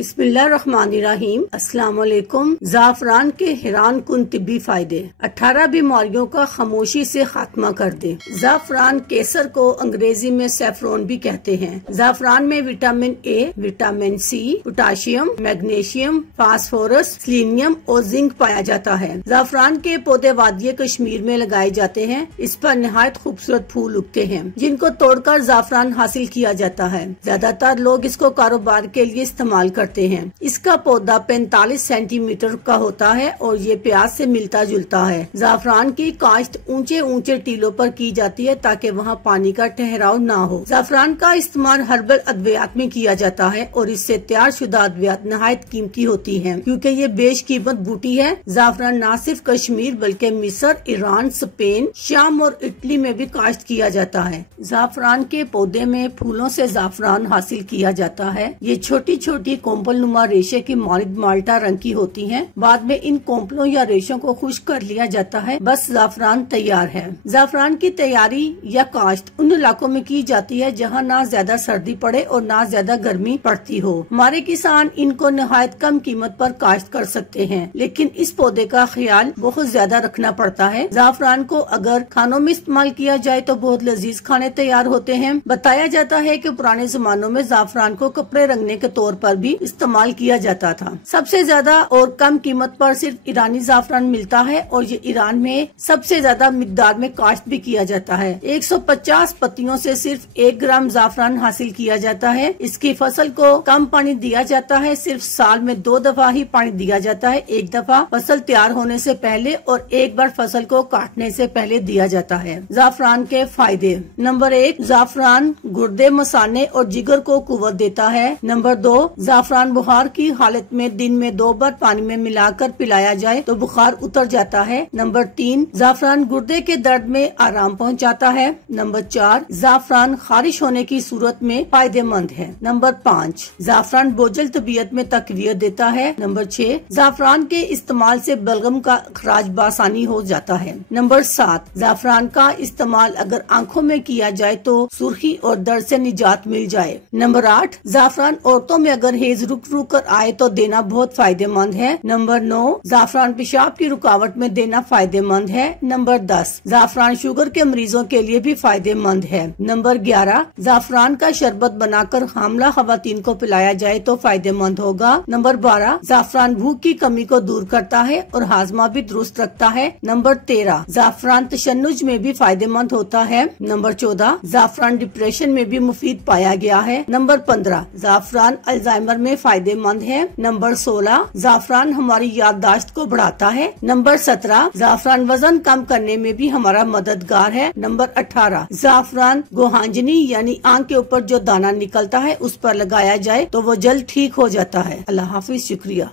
बिस्मिल्लाहिर्रहमानिर्रहीम। अस्सलाम वालेकुम। जाफरान के हैरान कुन तिब्बी फायदे। 18 बीमारियों का खामोशी से खात्मा कर दे। जाफरान केसर को अंग्रेजी में सैफरॉन भी कहते हैं। जाफरान में vitamin A, vitamin C, potassium, magnesium, phosphorus, selenium और जिंक पाया जाता है। जाफरान के पौधे वादिये कश्मीर में लगाए जाते हैं। इस पर निहायत खूबसूरत फूल उगते हैं जिनको तोड़कर जाफरान हासिल किया जाता है। ज्यादातर लोग इसको कारोबार के लिए इस्तेमाल करते हैं। इसका पौधा 45 सेंटीमीटर का होता है और ये प्याज से मिलता जुलता है। जाफरान की काश्त ऊंचे ऊंचे टीलों पर की जाती है ताकि वहाँ पानी का ठहराव न हो। जाफरान का इस्तेमाल हर्बल अद्वियात में किया जाता है और इससे तैयार शुदा अद्वियात नहायत कीमती होती है क्योंकि ये बेशकीमत बूटी है। जाफरान न सिर्फ कश्मीर बल्कि मिस्र, ईरान, स्पेन, शाम और इटली में भी काश्त किया जाता है। जाफरान के पौधे में फूलों से जाफरान हासिल किया जाता है। ये छोटी छोटी कोम्पल नुमा रेशे की मानिद माल्टा रंग की होती हैं। बाद में इन कोम्पलों या रेशों को खुश्क कर लिया जाता है। बस जाफरान तैयार है। जाफरान की तैयारी या काश्त उन इलाकों में की जाती है जहाँ ना ज्यादा सर्दी पड़े और ना ज्यादा गर्मी पड़ती हो। हमारे किसान इनको निहायत कम कीमत पर काश्त कर सकते हैं, लेकिन इस पौधे का ख्याल बहुत ज्यादा रखना पड़ता है। जाफरान को अगर खानों में इस्तेमाल किया जाए तो बहुत लजीज खाने तैयार होते हैं। बताया जाता है कि पुराने जमानों में जाफरान को कपड़े रंगने के तौर पर भी इस्तेमाल किया जाता था। सबसे ज्यादा और कम कीमत पर सिर्फ ईरानी जाफरान मिलता है और ये ईरान में सबसे ज्यादा मिकदार में काश्त भी किया जाता है। 150 पत्तियों से सिर्फ 1 ग्राम जाफरान हासिल किया जाता है। इसकी फसल को कम पानी दिया जाता है। सिर्फ साल में 2 दफा ही पानी दिया जाता है। एक दफा फसल तैयार होने से पहले और एक बार फसल को काटने से पहले दिया जाता है। जाफरान के फायदे। नंबर 1, जाफरान गुर्दे, मसाने और जिगर को कुव्वत देता है। नंबर 2, जाफरान बुखार की हालत में दिन में 2 बार पानी में मिलाकर पिलाया जाए तो बुखार उतर जाता है। नंबर 3, जाफरान गुर्दे के दर्द में आराम पहुंचाता है। नंबर 4, जाफरान खारिश होने की सूरत में फायदेमंद है। नंबर 5, जाफरान बोझल तबीयत में तकवीयत देता है। नंबर 6, जाफरान के इस्तेमाल से बलगम का अखराज बासानी हो जाता है। नंबर 7, जाफरान का इस्तेमाल अगर आंखों में किया जाए तो सुर्खी और दर्द से निजात मिल जाए। नंबर 8, जाफरान औरतों में अगर हेज रुक रुक कर आए तो देना बहुत फायदेमंद है। नंबर 9, जाफरान पेशाब की रुकावट में देना फायदेमंद है। नंबर 10, जाफरान शुगर के मरीजों के लिए भी फायदेमंद है। नंबर 11, जाफरान का शरबत बनाकर हामला खवातीन को पिलाया जाए तो फायदेमंद होगा। नंबर 12, जाफरान भूख की कमी को दूर करता है और हाजमा भी दुरुस्त रखता है। नंबर 13, जाफरान तशन्नुज में भी फायदेमंद होता है। नंबर 14, जाफरान डिप्रेशन में भी मुफीद पाया गया है। नंबर 15, जाफरान अल्जाइमर में फायदेमंद है। नंबर 16, जाफरान हमारी याददाश्त को बढ़ाता है। नंबर 17, जाफरान वजन कम करने में भी हमारा मददगार है। नंबर 18, जाफरान गोहांजनी यानी आंख के ऊपर जो दाना निकलता है उस पर लगाया जाए तो वो जल्द ठीक हो जाता है। अल्लाह हाफिज, शुक्रिया।